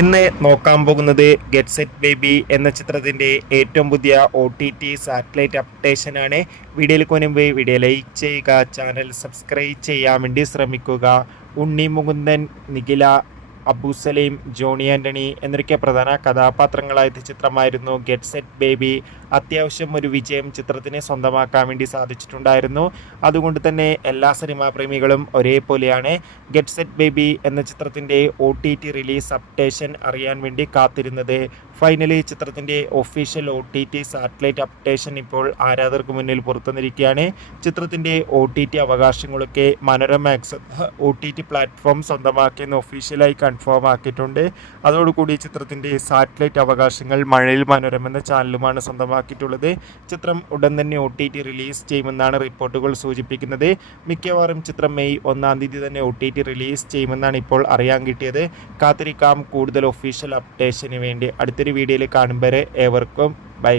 ഇന്ന് നോക്കാൻ പോകുന്നത് ഗെറ്റ് സെറ്റ് ബേബി എന്ന ചിത്രത്തിൻ്റെ ഏറ്റവും പുതിയ OTT സാറ്റലൈറ്റ് അപ്ഡേഷനാണ്. വീഡിയോയിൽ മുൻപ് വീഡിയോ ലൈക്ക് ചെയ്യുക, ചാനൽ സബ്സ്ക്രൈബ് ചെയ്യാൻ വേണ്ടി ശ്രമിക്കുക. ഉണ്ണി മുകുന്ദൻ, നിഖില, അബു സലീം, ജോണി ആൻ്റണി എന്നൊക്കെ പ്രധാന കഥാപാത്രങ്ങളായ ചിത്രമായിരുന്നു ഗെറ്റ് സെറ്റ് ബേബി. അത്യാവശ്യം ഒരു വിജയം ചിത്രത്തിന് സ്വന്തമാക്കാൻ വേണ്ടി സാധിച്ചിട്ടുണ്ടായിരുന്നു. അതുകൊണ്ട് തന്നെ എല്ലാ സിനിമാ പ്രേമികളും ഒരേപോലെയാണ് ഗെറ്റ് സെറ്റ് ബേബി എന്ന ചിത്രത്തിൻ്റെ OTT റിലീസ് അപ്ഡേഷൻ അറിയാൻ വേണ്ടി കാത്തിരുന്നത്. ഫൈനലി ചിത്രത്തിൻ്റെ ഒഫീഷ്യൽ OTT സാറ്റലൈറ്റ് അപ്ഡേഷൻ ഇപ്പോൾ ആരാധകർക്ക് മുന്നിൽ പുറത്തുവന്നിരിക്കുകയാണ്. ചിത്രത്തിൻ്റെ OTT അവകാശങ്ങളൊക്കെ മനോരമാക്സ് OTT പ്ലാറ്റ്ഫോം സ്വന്തമാക്കിയെന്ന് ഒഫീഷ്യലായി കൺഫേം ആക്കിയിട്ടുണ്ട്. അതോടുകൂടി ചിത്രത്തിൻ്റെ സാറ്റലൈറ്റ് അവകാശങ്ങൾ മഴയിൽ മനോരമ എന്ന ചാനലുമാണ് സ്വന്തമാക്കിയിട്ടുള്ളത്. ചിത്രം ഉടൻ തന്നെ OTT റിലീസ് ചെയ്യുമെന്നാണ് റിപ്പോർട്ടുകൾ സൂചിപ്പിക്കുന്നത്. മിക്കവാറും ചിത്രം മെയ് 1-ാം തീയതി തന്നെ OTT റിലീസ് ചെയ്യുമെന്നാണ് ഇപ്പോൾ അറിയാൻ കിട്ടിയത്. കാത്തിരിക്കാം കൂടുതൽ ഒഫീഷ്യൽ അപ്ഡേഷന് വേണ്ടി. അടുത്തൊരു വീഡിയോയിൽ കാണും വരെ ഏവർക്കും ബൈ.